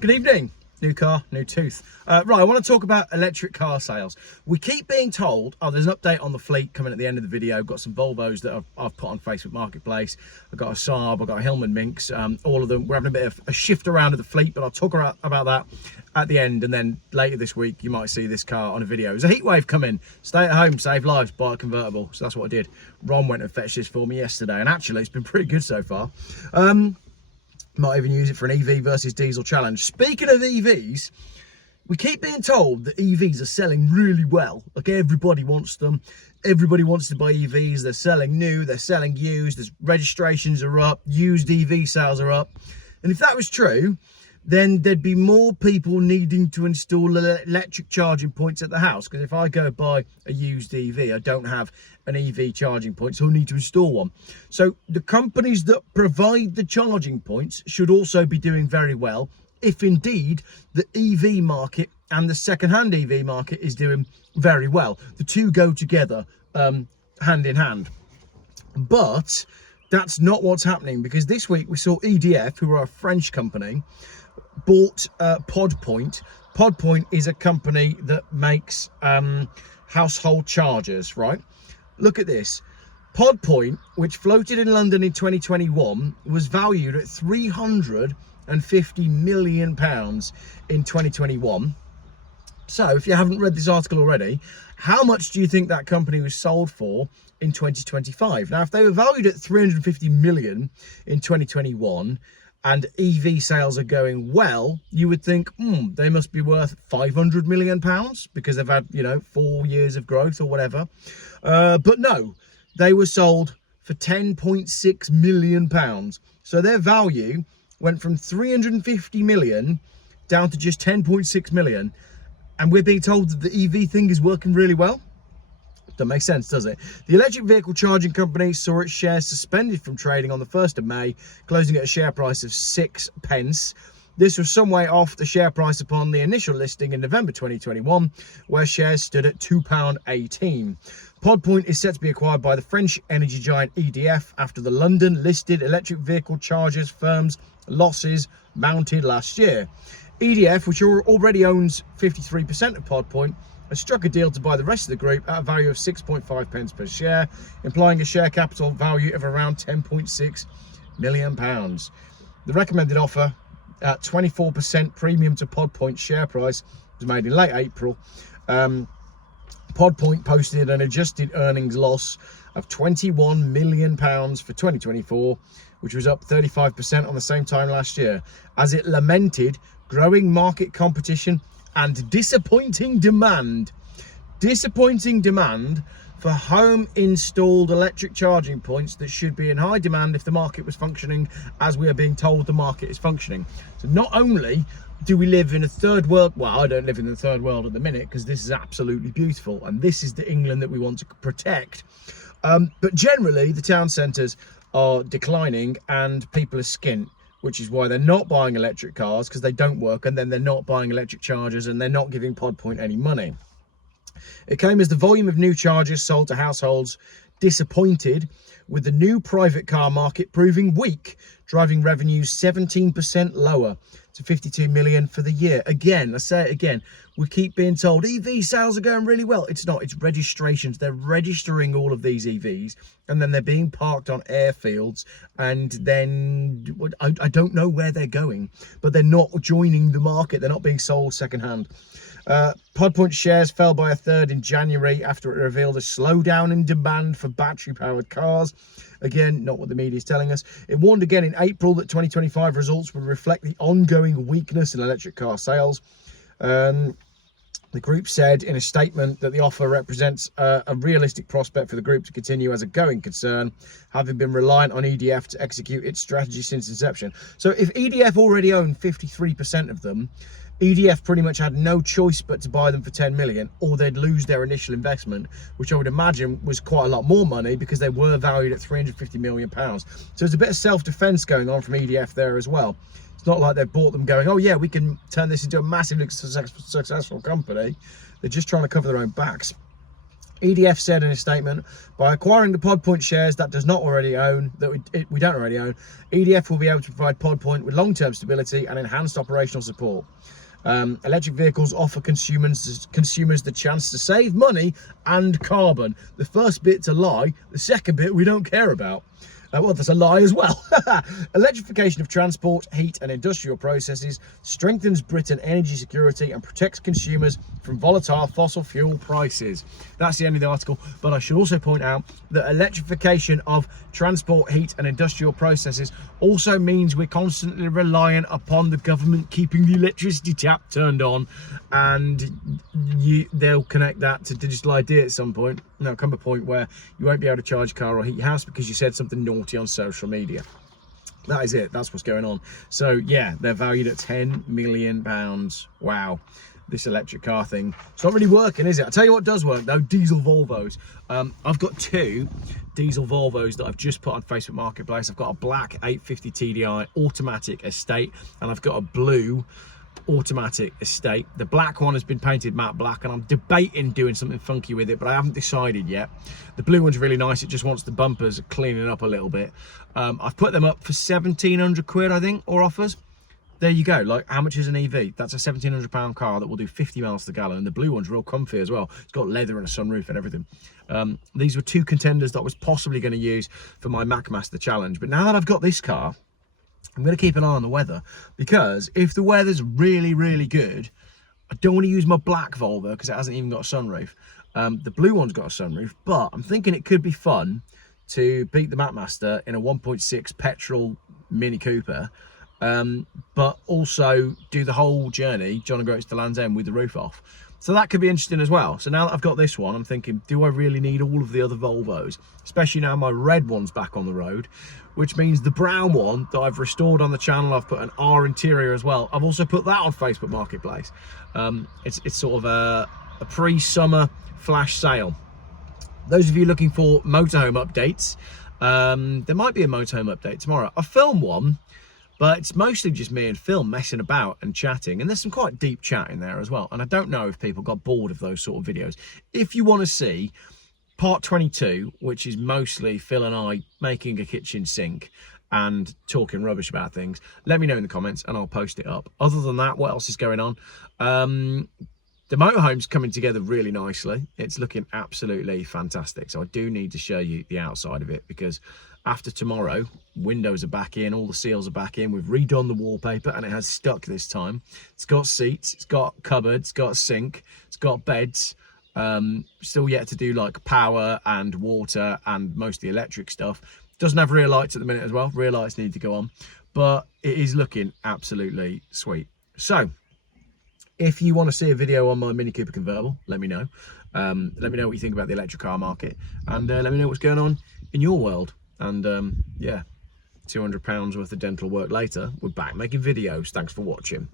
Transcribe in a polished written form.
Good evening. New car, new tooth. Right, I want to talk about electric car sales. We keep being told, oh, there's an update on the fleet coming at the end of the video. I've got some Volvos that I've put on Facebook Marketplace. I've got a Saab, I've got a Hillman Minx, all of them. We're having a bit of a shift around of the fleet, but I'll talk about that at the end. And then later this week, you might see this car on a video. There's a heat wave coming. Stay at home, save lives, buy a convertible. So that's what I did. Ron went and fetched this for me yesterday. And actually, it's been pretty good so far. Might even use it for an EV versus diesel challenge. Speaking of EVs, we keep being told that EVs are selling really well. Like, everybody wants them. Everybody wants to buy EVs. They're selling new, they're selling used. There's registrations are up, used EV sales are up. And if that was true, then there'd be more people needing to install electric charging points at the house. Because if I go buy a used EV, I don't have an EV charging point, so I need to install one. So the companies that provide the charging points should also be doing very well, if indeed the EV market and the second-hand EV market is doing very well. The two go together hand in hand. But that's not what's happening, because this week we saw EDF, who are a French company, bought PodPoint. PodPoint is a company that makes household chargers, right? Look at this. PodPoint, which floated in London in 2021, was valued at £350 million in 2021. So if you haven't read this article already, how much do you think that company was sold for in 2025? Now, if they were valued at 350 million in 2021 and EV sales are going well, you would think, they must be worth 500 million pounds because they've had, 4 years of growth or whatever. But no, they were sold for 10.6 million pounds. So their value went from 350 million down to just 10.6 million. And we're being told that the EV thing is working really well. Doesn't make sense, does it? The electric vehicle charging company saw its shares suspended from trading on the 1st of May, closing at a share price of 6 pence. This was some way off the share price upon the initial listing in November 2021, where shares stood at £2.18. PodPoint is set to be acquired by the French energy giant EDF after the London-listed electric vehicle chargers firm's losses mounted last year. EDF, which already owns 53% of PodPoint, has struck a deal to buy the rest of the group at a value of 6.5 pence per share, implying a share capital value of around 10.6 million pounds. The recommended offer at 24% premium to PodPoint's share price was made in late April. PodPoint posted an adjusted earnings loss of £21 million for 2024, which was up 35% on the same time last year, as it lamented growing market competition and disappointing demand for home installed electric charging points that should be in high demand if the market was functioning as we are being told the market is functioning. So not only do we live in a third world, well, I don't live in the third world at the minute because this is absolutely beautiful and this is the England that we want to protect, but generally the town centres are declining and people are skint, which is why they're not buying electric cars, because they don't work, and then they're not buying electric chargers and they're not giving PodPoint any money. It came as the volume of new chargers sold to households disappointed, with the new private car market proving weak, driving revenues 17% lower to 52 million for the year. Again, I say it again, we keep being told EV sales are going really well. It's not, it's registrations. They're registering all of these EVs and then they're being parked on airfields, and then I don't know where they're going, but they're not joining the market. They're not being sold secondhand. PodPoint shares fell by a third in January after it revealed a slowdown in demand for battery-powered cars. Again, not what the media is telling us. It warned again in April that 2025 results would reflect the ongoing weakness in electric car sales. The group said in a statement that the offer represents a realistic prospect for the group to continue as a going concern, having been reliant on EDF to execute its strategy since inception. So if EDF already owned 53% of them, EDF pretty much had no choice but to buy them for 10 million, or they'd lose their initial investment, which I would imagine was quite a lot more money because they were valued at 350 million pounds. So there's a bit of self-defense going on from EDF there as well. It's not like they've bought them going, oh yeah, we can turn this into a massively successful company. They're just trying to cover their own backs. EDF said in a statement, by acquiring the PodPoint shares that does not already own, that we don't already own, EDF will be able to provide PodPoint with long-term stability and enhanced operational support. Electric vehicles offer consumers the chance to save money and carbon. The first bit's a lie, the second bit we don't care about. Well, that's a lie as well. Electrification of transport, heat and industrial processes strengthens Britain's energy security and protects consumers from volatile fossil fuel prices. That's the end of the article, but I should also point out that electrification of transport, heat and industrial processes also means we're constantly reliant upon the government keeping the electricity tap turned on, and they'll connect that to digital ID at some point. There'll come a point where you won't be able to charge a car or heat your house because you said something naughty on social media. That is it. That's what's going on. So yeah, they're valued at £10 million. Wow. This electric car thing, it's not really working, is it? I'll tell you what does work though, diesel Volvos. I've got 2 diesel Volvos that I've just put on Facebook Marketplace. I've got a black 850 TDI automatic estate, and I've got a blue automatic estate. The black one has been painted matte black, and I'm debating doing something funky with it, but I haven't decided yet. The blue one's really nice. It just wants the bumpers cleaning up a little bit. I've put them up for 1,700 quid, I think, or offers. There you go. Like, how much is an EV? That's a £1,700 car that will do 50 miles to the gallon. And the blue one's real comfy as well. It's got leather and a sunroof and everything. These were 2 contenders that I was possibly going to use for my Macmaster challenge. But now that I've got this car, I'm going to keep an eye on the weather, because if the weather's really, really good, I don't want to use my black Volvo because it hasn't even got a sunroof. The blue one's got a sunroof, but I'm thinking it could be fun to beat the Macmaster in a 1.6 petrol Mini Cooper, but also do the whole journey, John O'Groats to Land's End, with the roof off. So that could be interesting as well. So now that I've got this one, I'm thinking, do I really need all of the other Volvos? Especially now my red one's back on the road, which means the brown one that I've restored on the channel, I've put an R interior as well. I've also put that on Facebook Marketplace. It's sort of a pre-summer flash sale. Those of you looking for motorhome updates, there might be a motorhome update tomorrow. I filmed one, but it's mostly just me and Phil messing about and chatting, and there's some quite deep chat in there as well. And I don't know if people got bored of those sort of videos. If you want to see part 22, which is mostly Phil and I making a kitchen sink and talking rubbish about things, let me know in the comments and I'll post it up. Other than that, what else is going on? The motorhome's coming together really nicely. It's looking absolutely fantastic. So I do need to show you the outside of it, because after tomorrow, windows are back in, all the seals are back in. We've redone the wallpaper and it has stuck this time. It's got seats, it's got cupboards, it's got a sink, it's got beds. Still yet to do like power and water and most of the electric stuff. Doesn't have rear lights at the minute as well. Rear lights need to go on, but it is looking absolutely sweet. So if you want to see a video on my Mini Cooper convertible, let me know. Let me know what you think about the electric car market, and let me know what's going on in your world. And yeah, £200 worth of dental work later, we're back making videos. Thanks for watching.